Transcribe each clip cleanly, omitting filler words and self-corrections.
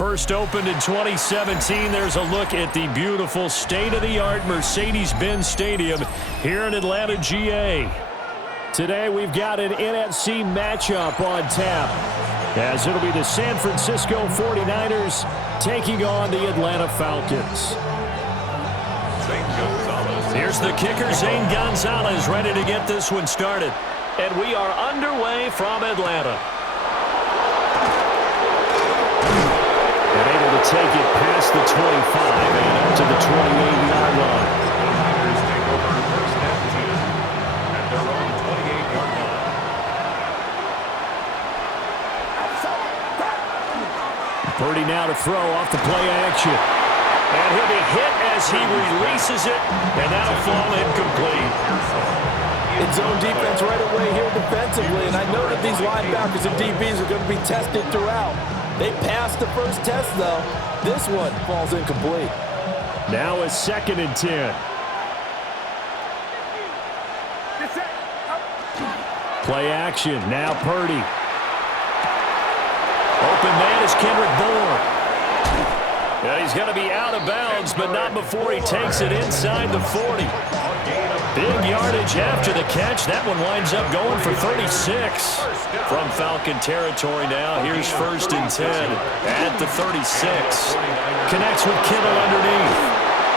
First opened in 2017, there's a look at the beautiful state-of-the-art Mercedes-Benz Stadium here in Atlanta, GA. Today we've got an NFC matchup on tap, as it'll be the San Francisco 49ers taking on the Atlanta Falcons. Here's the kicker, Zane Gonzalez, ready to get this one started. And we are underway from Atlanta. And able to take it past the 25 and up to the 28-yard line. The Niners take over first and 10 at their own 28-yard line. Purdy now to throw off the play action. And he'll be hit as he releases it, and that'll fall incomplete. It's zone defense right away here defensively, and I know that these linebackers and DBs are going to be tested throughout. They passed the first test, though. This one falls incomplete. Now a 2nd and 10. Play action. Now Purdy. Open man is Kendrick Bourne. Yeah, he's going to be out of bounds, but not before he takes it inside the 40. Big yardage after the catch. That one winds up going for 36. From Falcon territory now, here's 1st and 10 at the 36. Connects with Kittle underneath.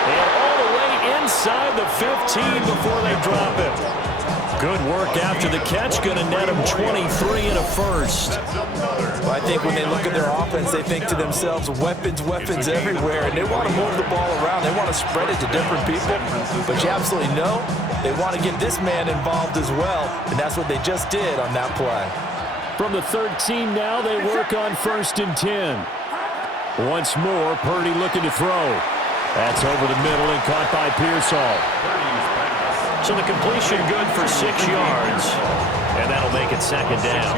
And all the way inside the 15 before they drop it. Good work after the catch. Going to net him 23 and a first. Well, I think when they look at their offense, they think to themselves, weapons everywhere, and they want to move the ball around. They want to spread it to different people, but you absolutely know they want to get this man involved as well, and that's what they just did on that play. From the 13 now, they work on 1st and 10. Once more, Purdy looking to throw. That's over the middle and caught by Pearsall. So the completion good for 6 yards, and that'll make it 2nd down.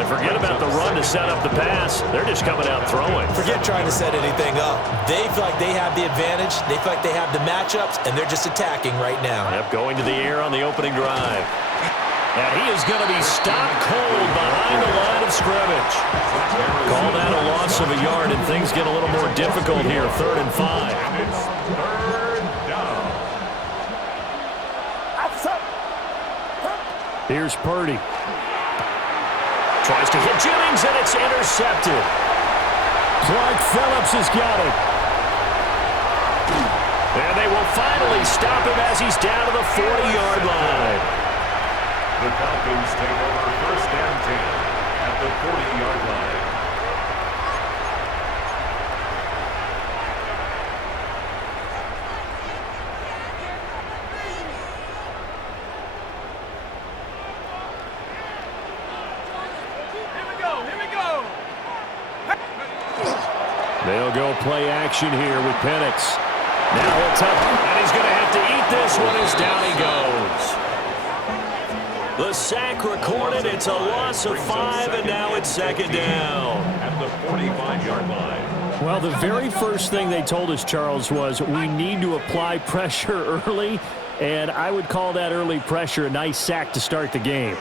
And forget about the run to set up the pass. They're just coming out throwing. Forget trying to set anything up. They feel like they have the advantage. They feel like they have the matchups, and they're just attacking right now. Yep, going to the air on the opening drive. And he is going to be stopped cold behind the line of scrimmage. Call that a loss of a yard, and things get a little more difficult here. 3rd and 5. It's 3rd down. Here's Purdy. Tries to hit Jennings, and it's intercepted. Clark Phillips has got it. And they will finally stop him as he's down to the 40-yard line. The Falcons take over 1st and 10 at the 40-yard line. They'll go play action here with Penix. Now he'll tuck, and he's going to have to eat this one as down he goes. The sack recorded. It's a loss of 5, and now it's 2nd down. At the 45-yard line. Well, the very first thing they told us, Charles, was we need to apply pressure early, and I would call that early pressure a nice sack to start the game.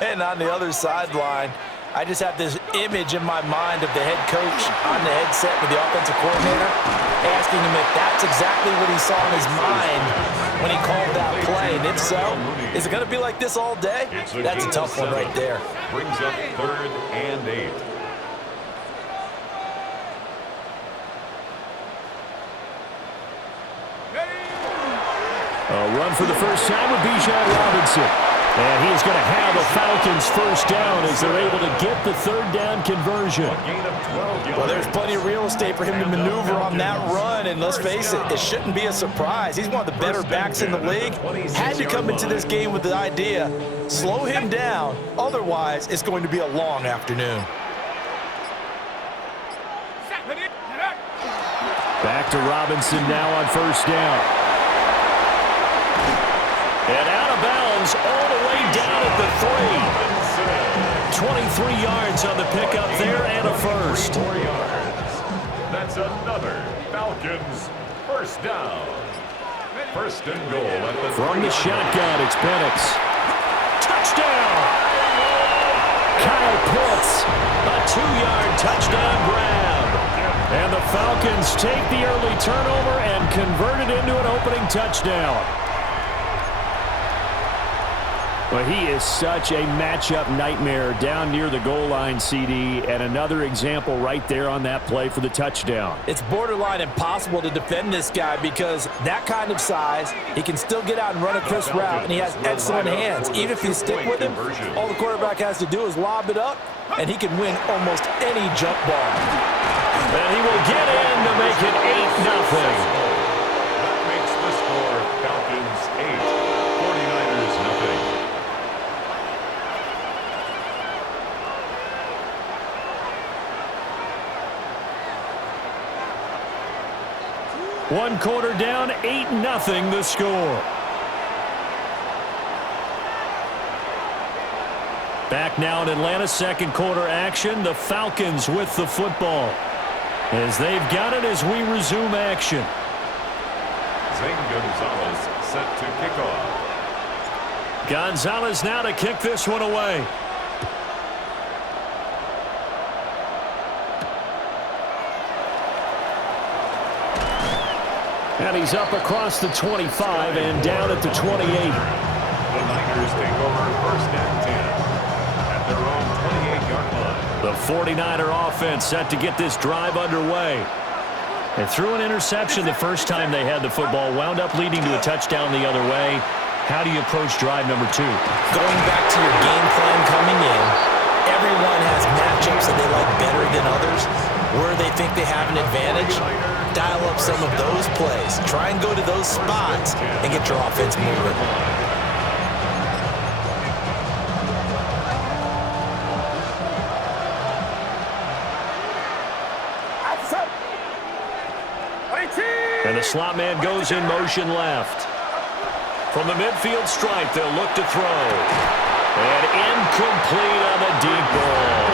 And on the other sideline, I just have this image in my mind of the head coach on the headset with the offensive coordinator asking him if that's exactly what he saw in his mind when he called that play. And if so, is it going to be like this all day? That's a tough one right there. Brings up 3rd and 8. A run for the first time with Bijan Robinson. And he's going to have a Falcons first down as they're able to get the 3rd down conversion. Well, there's plenty of real estate for him to maneuver on that run. And let's face it, it shouldn't be a surprise. He's one of the better backs in the league. Had to come into this game with the idea, slow him down. Otherwise, it's going to be a long afternoon. Back to Robinson now on 1st down. And out of bounds all the way down at the 3. 23 yards on the pickup there and a first. 4 yards. That's another Falcons first down. 1st and goal at the From the shotgun, it's Penix. Touchdown! Kyle Pitts, a 2-yard touchdown grab. Falcons take the early turnover and convert it into an opening touchdown. Well, he is such a matchup nightmare down near the goal line, CD, and another example right there on that play for the touchdown. It's borderline impossible to defend this guy because that kind of size, he can still get out and run a crisp route, and he has excellent hands. Even if you stick with him, all the quarterback has to do is lob it up, and he can win almost any jump ball. And he will get in to make it 8-0. That makes the score Falcons 8, 49ers 0. One quarter down, 8-0 the score. Back now in Atlanta's second quarter action. The Falcons with the football as they've got it as we resume action. Zane Gonzalez set to kick off. Gonzalez now to kick this one away. And he's up across the 25 and down at the 28. The Niners take over first and 10 at their own 28-yard line. The 49er offense set to get this drive underway. They threw an interception the first time they had the football, wound up leading to a touchdown the other way. How do you approach drive number 2? Going back to your game plan coming in, everyone has matchups that they like better than others. Where they think they have an advantage, dial up some of those plays. Try and go to those spots and get your offense moving. And the slot man goes in motion left. From the midfield stripe, they'll look to throw. And incomplete on the deep ball.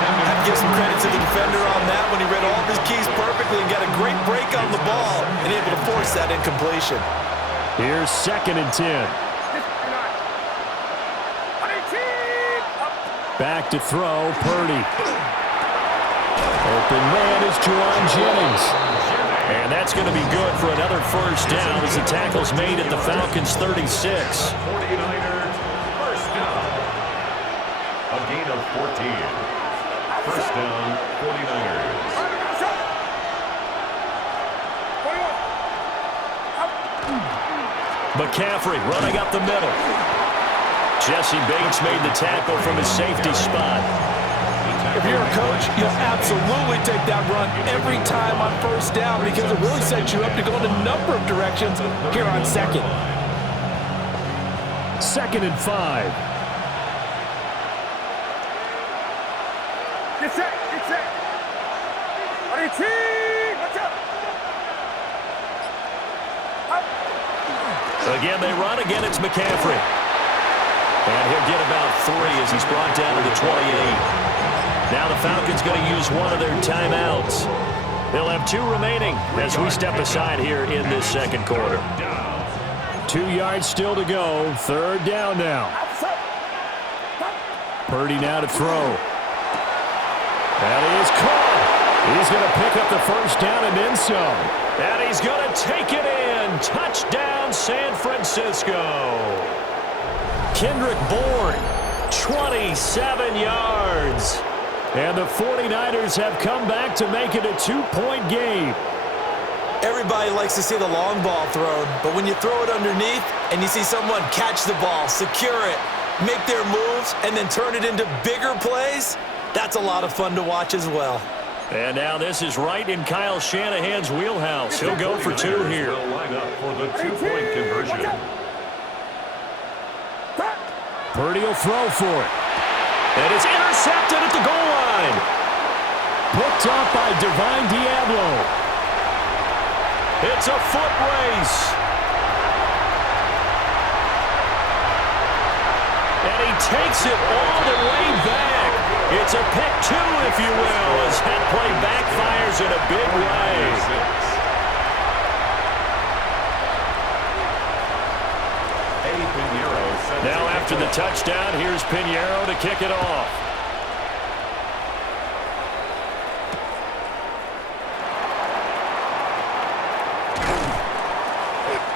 I have to give some credit to the defender on that when he read all of his keys perfectly and got a great break on the ball and able to force that incompletion. Here's 2nd and 10. Back to throw, Purdy. Open man is Juwan Jennings. And that's going to be good for another first down as the tackle's made at the Falcons' 36. 49ers first down. A gain of 14. First down, 49ers. McCaffrey running up the middle. Jesse Bates made the tackle from his safety spot. If you're a coach, you'll absolutely take that run every time on first down because it really sets you up to go in a number of directions here on second. 2nd and 5. Get set, get set. On your team, watch out. Again, they run. Again, it's McCaffrey. And he'll get about 3 as he's brought down to the 28. Now the Falcons going to use one of their timeouts. They'll have 2 remaining as we step aside here in this second quarter. 2 yards still to go. 3rd down now. Purdy now to throw. And he is caught. He's going to pick up the first down and then some. And he's going to take it in. Touchdown, San Francisco. Kendrick Bourne, 27 yards. And the 49ers have come back to make it a 2-point game. Everybody likes to see the long ball thrown, but when you throw it underneath and you see someone catch the ball, secure it, make their moves, and then turn it into bigger plays, that's a lot of fun to watch as well. And now this is right in Kyle Shanahan's wheelhouse. He'll go for 2 here. Will line up for the 2-point conversion. Purdy will throw for it. And it's intercepted at the goal line. Picked off by Divine Diablo. It's a foot race. And he takes it all the way back. It's a pick 2, if you will, as that play backfires in a big way. Now after the touchdown, here's Pinheiro to kick it off.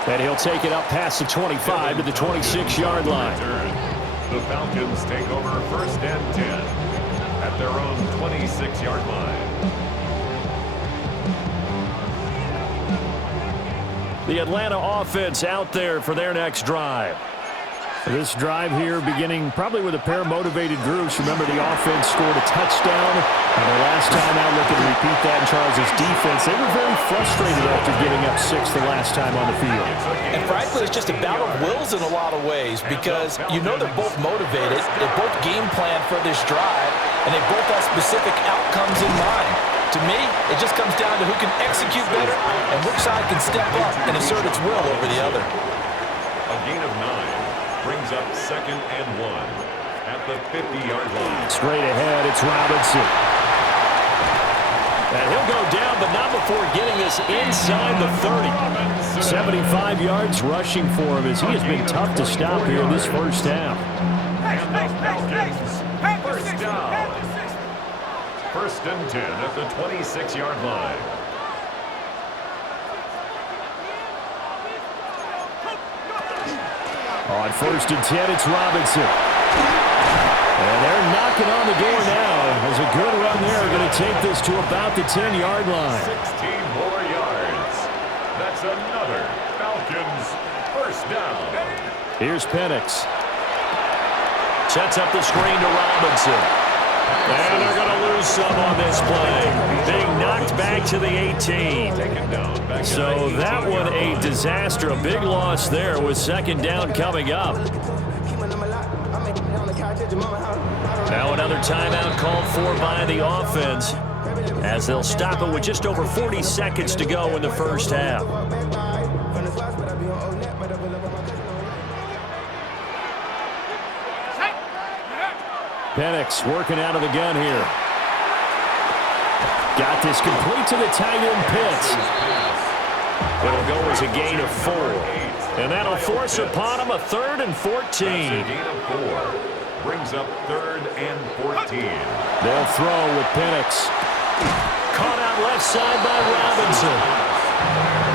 And he'll take it up past the 25 to the 26-yard line. The Falcons take over first and 10 at their own 26-yard line. The Atlanta offense out there for their next drive. This drive here beginning probably with a pair of motivated groups. Remember, the offense scored a touchdown. And the last time out, looking to repeat that in Charles' defense, they were very frustrated after giving up 6 the last time on the field. And frankly, it's just a battle of wills in a lot of ways because you know they're both motivated. They both game plan for this drive, and they both have specific outcomes in mind. To me, it just comes down to who can execute better and which side can step up and assert its will over the other. A gain of 9 brings up second and 1 at the 50-yard line. Straight ahead, it's Robinson. And he'll go down, but not before getting us inside the 30. 75 yards rushing for him as he has been tough to stop here in this first half. And the Falcons, first down. First and 10 at the 26-yard line. On first and 10, it's Robinson. And they're knocking on the door now. There's a good run there. Going to take this to about the 10-yard line. 16 more yards. That's another Falcons first down. Here's Penix. Sets up the screen to Robinson. And they're going to lose some on this play. Being knocked back to the 18. So that one a disaster. A big loss there with second down coming up. Now another timeout called for by the offense as they'll stop it with just over 40 seconds to go in the first half. Penix working out of the gun here. Got this complete to the tight end Pitts. It'll go as a gain of 4. And that'll force upon him a 3rd and 14. That's a gain of 4. Brings up 3rd and 14. They'll throw with Penix. Caught out left side by Robinson.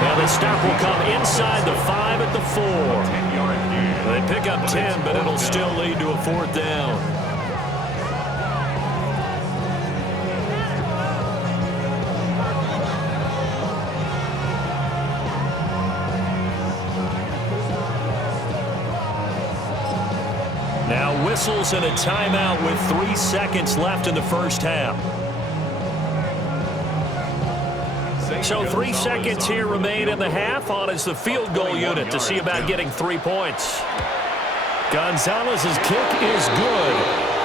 Now the stop will come inside the 5 at the 4. 10-yard gain. They pick up 10, but it'll still lead to a 4th down. Now whistles and a timeout with 3 seconds left in the first half. So 3 seconds here remain in the half on as the field goal unit to see about getting 3 points. Gonzalez's kick is good,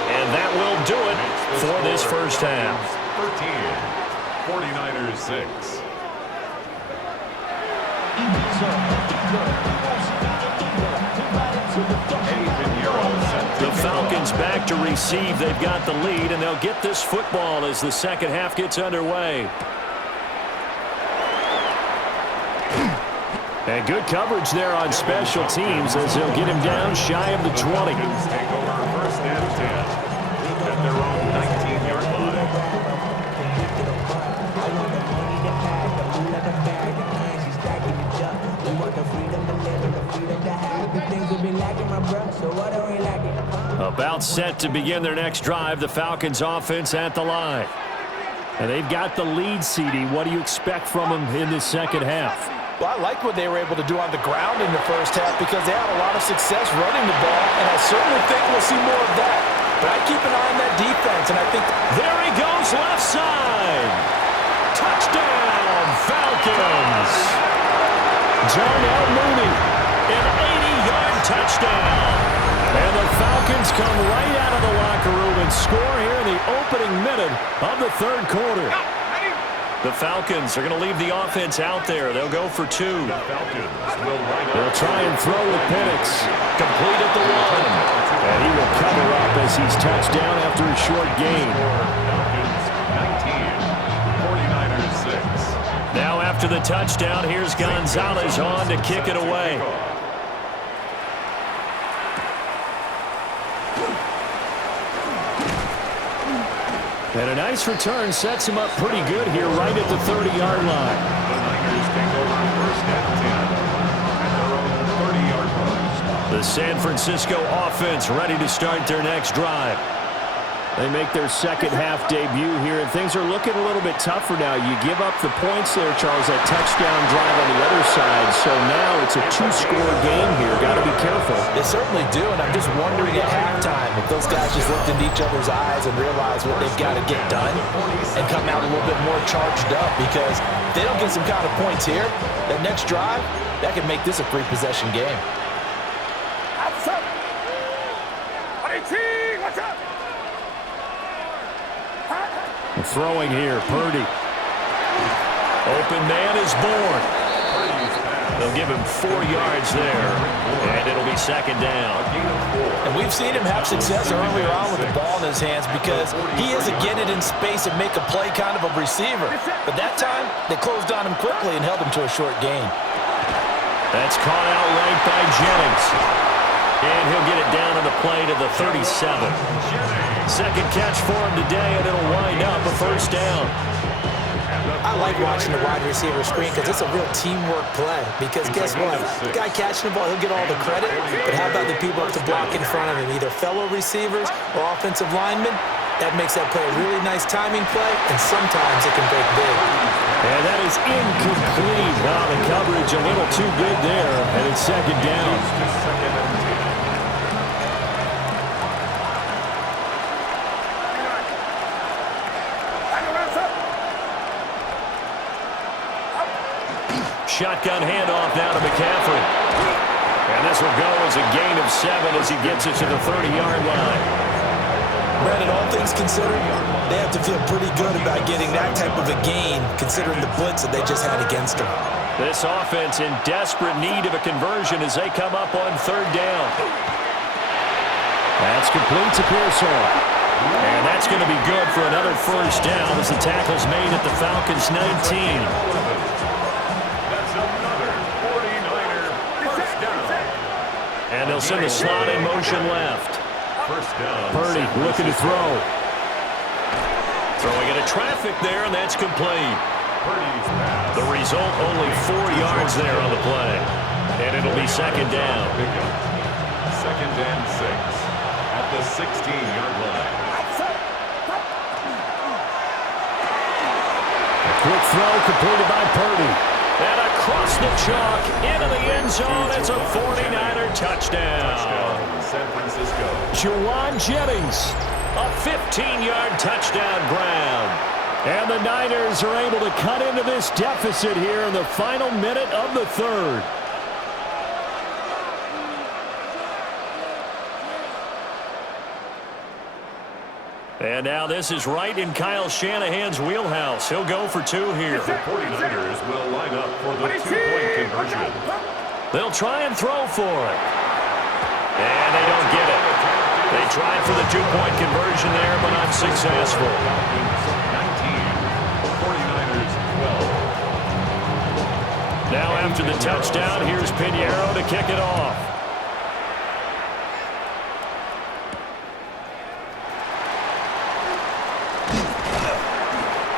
and that will do it for this first half. 13, 49ers 6. The Falcons back to receive. They've got the lead, and they'll get this football as the second half gets underway. And good coverage there on special teams as they'll get him down shy of the 20. Falcons take over first and 10 at their own 19-yard line. About set to begin their next drive, the Falcons offense at the line. And they've got the lead, CD. What do you expect from them in the second half? Well, I like what they were able to do on the ground in the first half because they had a lot of success running the ball, and I certainly think we'll see more of that. But I keep an eye on that defense, and I think... There he goes, left side. Touchdown, Falcons. Darnell Mooney, an 80-yard touchdown. And the Falcons come right out of the locker room and score here in the opening minute of the third quarter. The Falcons are going to leave the offense out there. They'll go for 2. They'll try and throw with Penix. Complete at the 1. And he will cover up as he's touched down after a short gain. Falcons 19, 49ers 6. Now after the touchdown, here's Gonzalez on to kick it away. And a nice return sets him up pretty good here right at the 30-yard line. The Niners take over first and 10 at their The San Francisco offense ready to start their next drive. They make their second half debut here, and things are looking a little bit tougher now. You give up the points there, Charles, that touchdown drive on the other side. So now it's a two-score game here. Got to be careful. They certainly do, and I'm just wondering at halftime if those guys just looked into each other's eyes and realized what they've got to get done and come out a little bit more charged up, because if they don't get some kind of points here, that next drive, that could make this a three-possession game. Throwing here, Purdy. Open man is born. They'll give him 4 yards there, and it'll be second down. And we've seen him have success earlier on with the ball in his hands because he is a get it in space and make a play kind of a receiver. But that time, they closed on him quickly and held him to a short gain. That's caught out right by Jennings. And he'll get it down on the play to the 37. Second catch for him today, and it'll wind up a first down. I like watching the wide receiver screen because it's a real teamwork play. Because guess what? The guy catching the ball, he'll get all the credit. But how about the people up to block in front of him, either fellow receivers or offensive linemen? That makes that play a really nice timing play, and sometimes it can break big. And that is incomplete. Wow, the coverage a little too good there, and it's second down. Shotgun handoff now to McCaffrey. And this will go as a gain of 7 as he gets it to the 30-yard line. Brandon, all things considered, they have to feel pretty good about getting that type of a gain considering the blitz that they just had against them. This offense in desperate need of a conversion as they come up on third down. That's complete to Pearsall. And that's going to be good for another first down as the tackle's made at the Falcons' 19. And they'll send the slot in motion left. First down. Purdy looking to throw. Throwing into traffic there, and that's complete. The result, only 4 yards there on the play. And it'll be second down. Second and 6 at the 16-yard line. A quick throw completed by Purdy. And across the chalk, into the end zone, it's a 49er touchdown. San Francisco. Juwan Jennings, a 15-yard touchdown grab. And the Niners are able to cut into this deficit here in the final minute of the third. And now this is right in Kyle Shanahan's wheelhouse. He'll go for 2 here. The 49ers will line up for the 2-point conversion. They'll try and throw for it. And they don't get it. They tried for the 2-point conversion there, but unsuccessful. 19, 49ers 12. Now after the touchdown, here's Pinheiro to kick it off.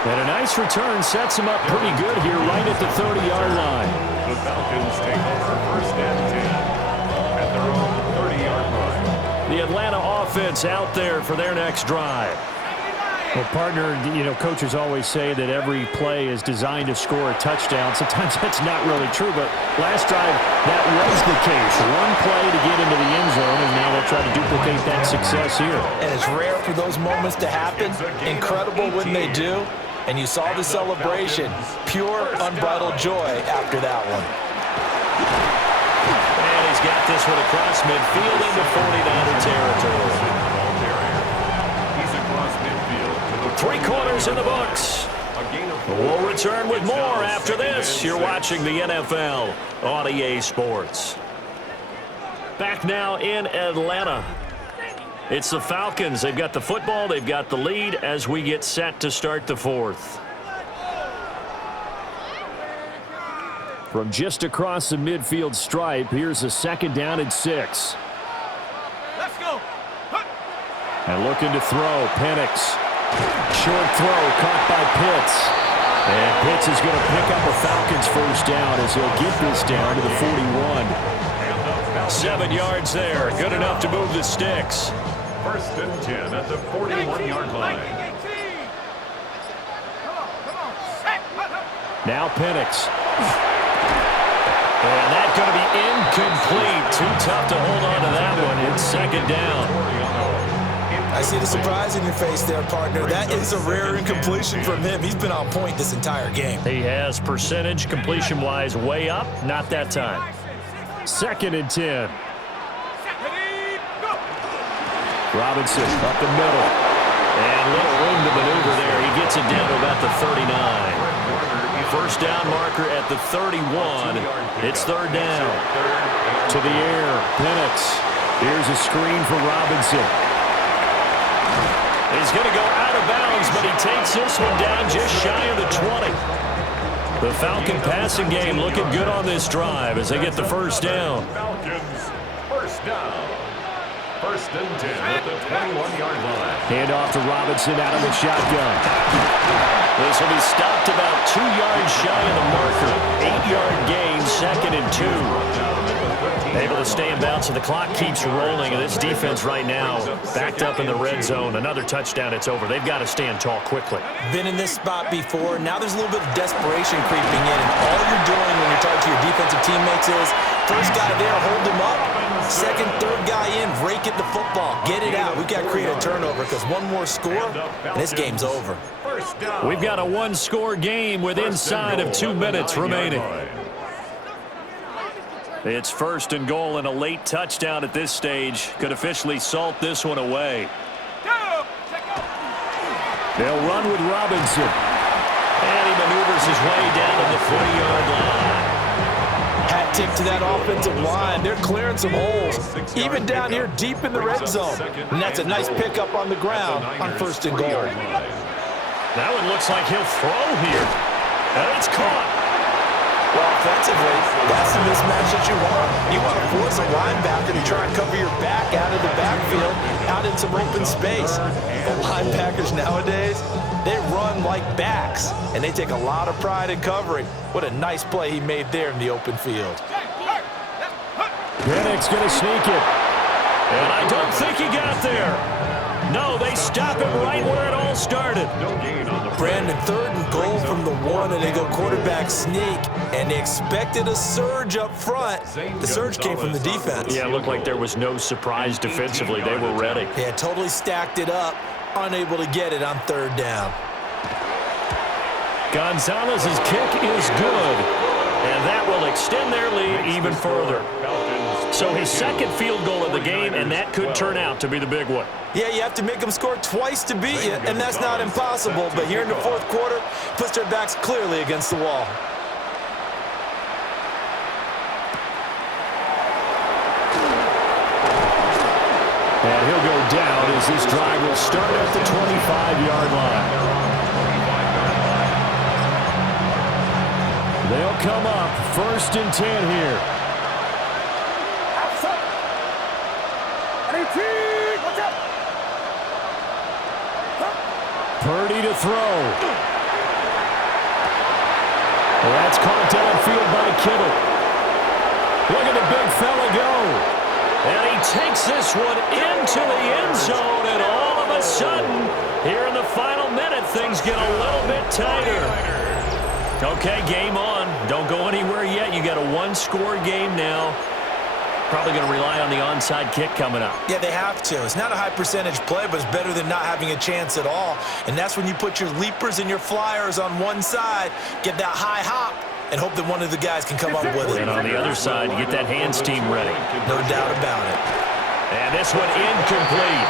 And a nice return sets him up pretty good here right at the 30-yard line. The Falcons take over first and 10 at their own 30-yard line. The Atlanta offense out there for their next drive. Well, partner, you know, coaches always say that every play is designed to score a touchdown. Sometimes that's not really true, but last drive, that was the case. One play to get into the end zone, and now they'll try to duplicate that success here. And it's rare for those moments to happen. Incredible when they do. And you saw the celebration. Pure, unbridled joy after that one. And he's got this one across midfield into 49er territory. Three quarters in the books. We'll return with more after this. You're watching the NFL on EA Sports. Back now in Atlanta. It's the Falcons. They've got the football. They've got the lead as we get set to start the fourth. From just across the midfield stripe, here's a second down and 6. Let's go. And looking to throw, Penix. Short throw caught by Pitts. And Pitts is going to pick up a Falcons first down as he'll get this down to the 41. 7 yards there. Good enough to move the sticks. 1st and 10 at the 41-yard line. Now Penix. And that's going to be incomplete. Too tough to hold on to that one. It's 2nd down. I see the surprise in your face there, partner. That is a rare incompletion from him. He's been on point this entire game. He has percentage completion-wise way up. Not that time. 2nd and 10. Robinson up the middle. And little room to maneuver there. He gets it down to about the 39. 1st down marker at the 31. It's 3rd down. To the air. Penix. Here's a screen for Robinson. He's going to go out of bounds, but he takes this one down just shy of the 20. The Falcon passing game looking good on this drive as they get the 1st down. Falcons, 1st down. 1st and 10 at the 21-yard line. Hand off to Robinson out of the shotgun. This will be stopped about 2 yards shy of the marker. 8-yard gain, 2nd and 2. Able to stay in bounds, so the clock keeps rolling. And this defense right now backed up in the red zone. Another touchdown, it's over. They've got to stand tall quickly. Been in this spot before. Now there's a little bit of desperation creeping in. And all you're doing when you're talking to your defensive teammates is, first guy there, hold him up. 2nd, 3rd guy in, rake at the football. Get it out. We've got to create a turnover because one more score, and this game's over. We've got a one-score game with inside of 2 minutes remaining. It's 1st and goal and a late touchdown at this stage. Could officially salt this one away. They'll run with Robinson. And he maneuvers his way down to the 40-yard line. Hat tip to that offensive line. They're clearing some holes, even down here deep in the red zone. And that's a nice pickup on the ground on 1st and goal. That one looks like he'll throw here. And it's caught. Well, offensively, that's the mismatch that you want. You want to force a linebacker to try and cover your back out of the backfield, out in some open space. The linebackers nowadays, they run like backs, and they take a lot of pride in covering. What a nice play he made there in the open field. Penix going to sneak it. And I don't think he got there. No, they stop him right where it all started. Brandon, 3rd and goal from the 1, and they go quarterback sneak, and they expected a surge up front. The surge came from the defense. Yeah, it looked like there was no surprise defensively. They were ready. Yeah, totally stacked it up, unable to get it on 3rd down. Gonzalez's kick is good, and that will extend their lead even further. So his 2nd field goal of the game, and that could turn out to be the big one. Yeah, you have to make them score twice to beat you, and that's not impossible. But here in the 4th quarter, puts their backs clearly against the wall. And he'll go down as this drive will start at the 25-yard line. They'll come up 1st and 10 here. Purdy to throw. That's caught downfield by Kittle. Look at the big fella go. And he takes this one into the end zone, and all of a sudden, here in the final minute, things get a little bit tighter. Okay, game on. Don't go anywhere yet. You got a one-score game now. Probably going to rely on the onside kick coming up. Yeah, they have to. It's not a high-percentage play, but it's better than not having a chance at all. And that's when you put your leapers and your flyers on one side, get that high hop, and hope that one of the guys can come up with it. And on the other side, you get that hands team ready. No doubt about it. And this one incomplete.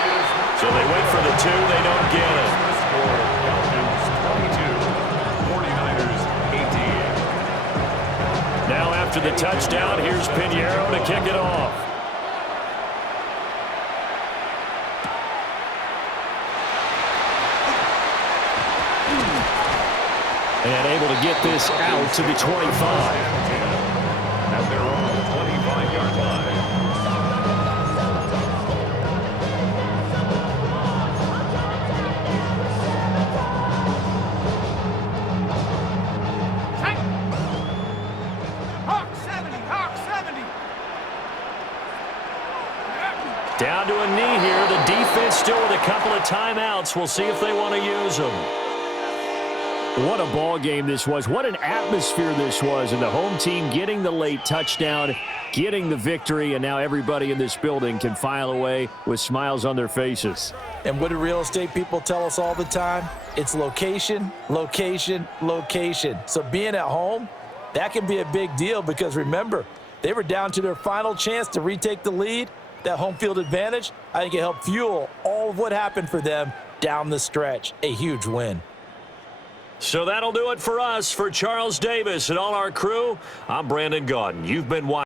So they wait for the 2. They don't get it. Now after the touchdown, here's Pinheiro to kick it off. And able to get this out to the 25. And they're on the 25-yard line. couple of timeouts. We'll see if they want to use them. What a ball game this was. What an atmosphere this was. And the home team getting the late touchdown, getting the victory, and now everybody in this building can file away with smiles on their faces. And what do real estate people tell us all the time? It's location, location, location. So being at home, that can be a big deal because remember, they were down to their final chance to retake the lead. That home field advantage, I think it helped fuel all of what happened for them down the stretch. A huge win. So that'll do it for us. For Charles Davis and all our crew, I'm Brandon Gaudin. You've been watching.